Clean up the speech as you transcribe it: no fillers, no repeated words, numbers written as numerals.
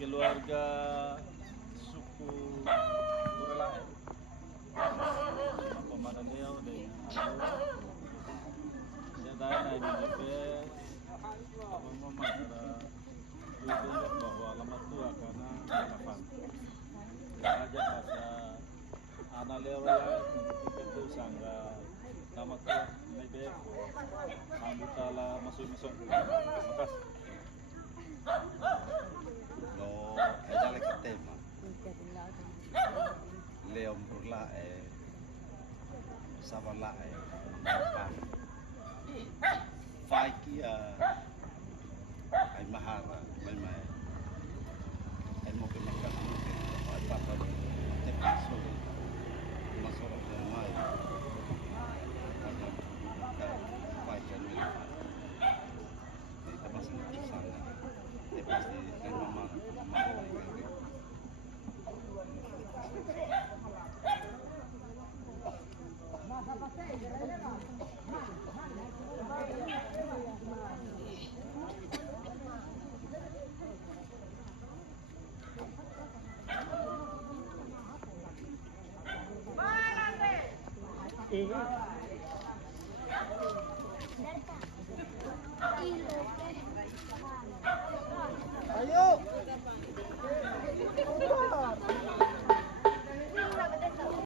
keluarga suku Buralae Pemandaneo dengan saya naik BJP mematara tujuan bahwa alamat itu karena harapan aja pada analisa itu sangga nama tu maybe ambutala masuk makas no ella le tema Leon Burlae Savalae Faikia ay mahara may ay mo pinagkakutin ay papad te paso masorok na may Faikia nila di tabas na sana te pasti ay mamara Ayo.